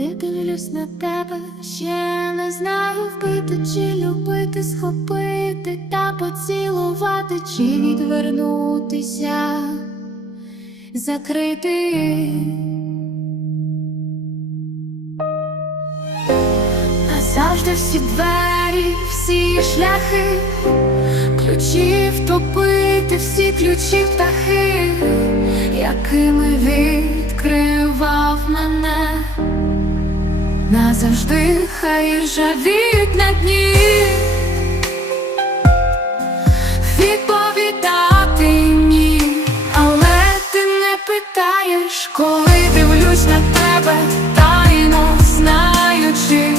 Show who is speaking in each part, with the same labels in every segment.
Speaker 1: Коли дивлюсь на тебе, ще не знаю вбити чи любити, схопити та поцілувати, чи відвернутися, закрити. Назавжди всі двері, всі шляхи, ключі втопити, всі ключі птахи, якими відкривав мене, назавжди хай жавіють на дні. Відповідати ні, але ти не питаєш, коли дивлюсь на тебе, тайно знаючи,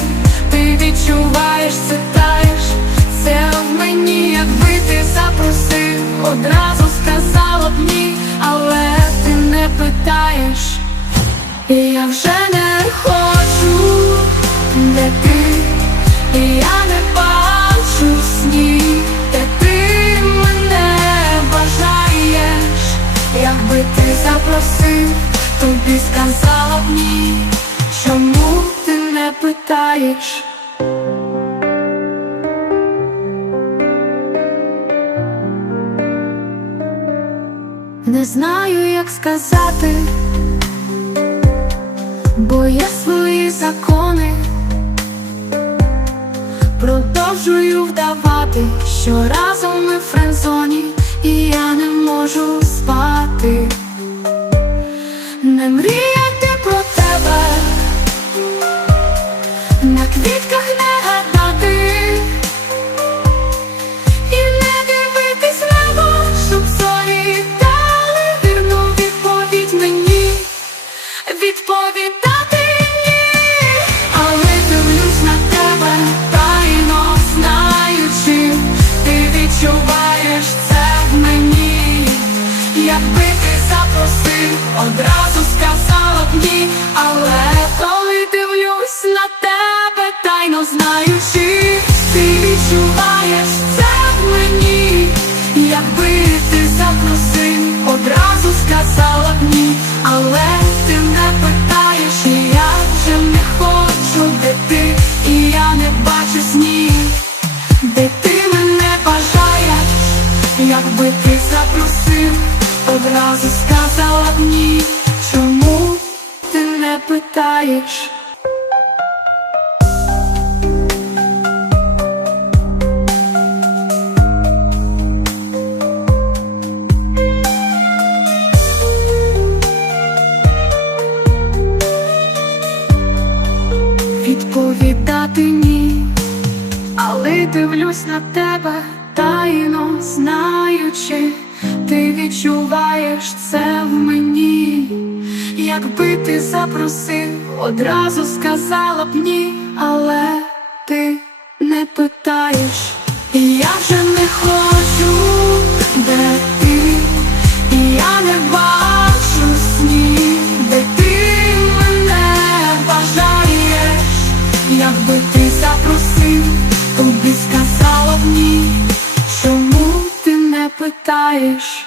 Speaker 1: тобі сказала б ні, чому ти не питаєш? Не знаю, як сказати, бо є свої закони. Продовжую вдавати, що разом ми в френдзоні, і я не можу не мріяти про тебе, на квітках не гадати, і не дивитись небо, щоб зорі дали вірну відповідь мені, відповідати ні, але дивлюсь на тебе, тайно знаючи, ти відчуваєш тайно знаючи, ти відчуваєш це в мені, якби ти запросив, одразу сказала б ні, але ти не питаєш, і я вже не хочу, де ти, і я не бачу снів, де ти мене бажаєш, якби ти запросив, одразу сказала б ні, чому ти не питаєш? Відповідати ні, але дивлюсь на тебе, тайно знаючи, ти відчуваєш це в мені, якби ти запросив, одразу сказала б ні, але ти не питаєш, і я вже не хочу, тобі сказала б ні, чому ти не питаєш?